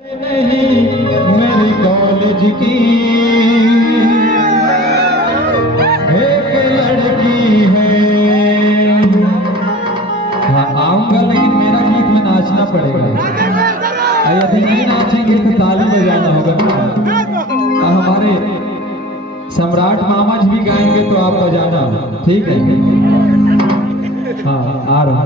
नहीं मेरी कॉलेज की एक लड़की है। हाँ आऊंगा लेकिन मेरा गीत में नाचना पड़ेगा। यदि नहीं नाचेंगे तो ताली बजाना होगा ना। हमारे सम्राट मामा जी भी गाएंगे तो आप बजाना, ठीक है? हाँ आ रहा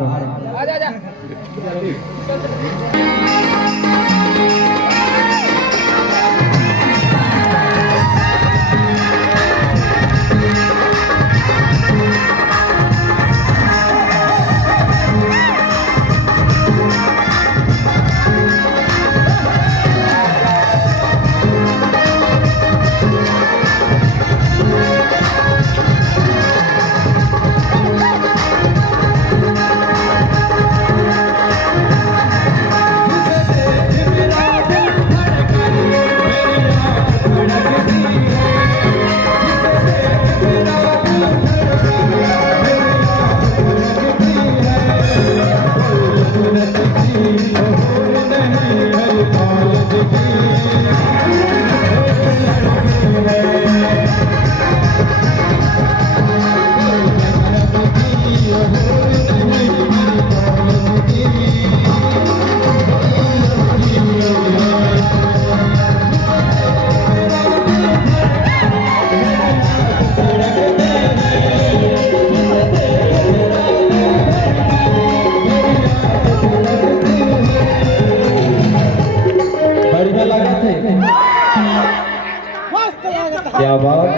क्या बात।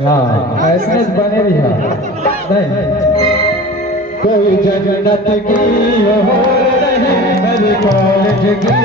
हाँ ऐसे बने भी है नहीं कोई जन्नत की हो नहीं मेरी कॉलेज की।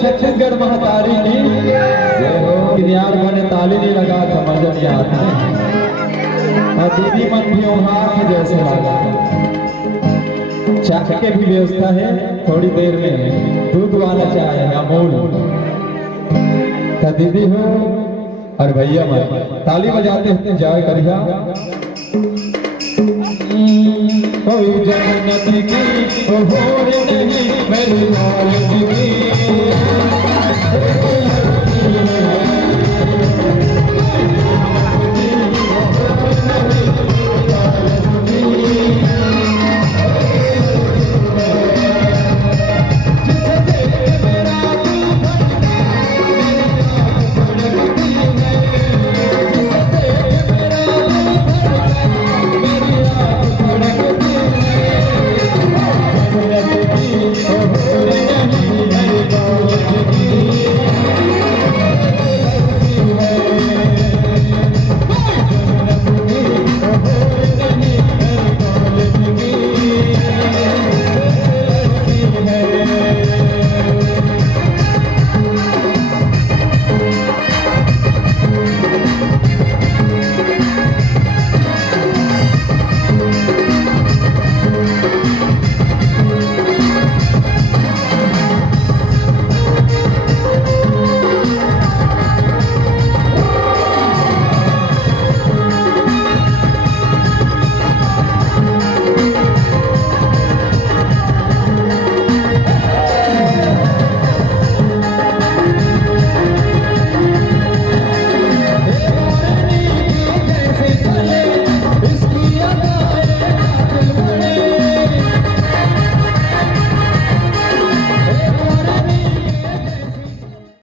छत्तीसगढ़ महतारी की यार मैंने ताली नहीं लगा था मजा नहीं आता। और दीदी मन भी हाथ जैसे लगा। चाय के भी व्यवस्था है थोड़ी देर में, दूध वाला चाय है अमूल। तो दीदी हो और भैया मन ताली बजाते हैं जाए करिया। कोई जन्नत की हो नहीं मेरी कॉलेज की।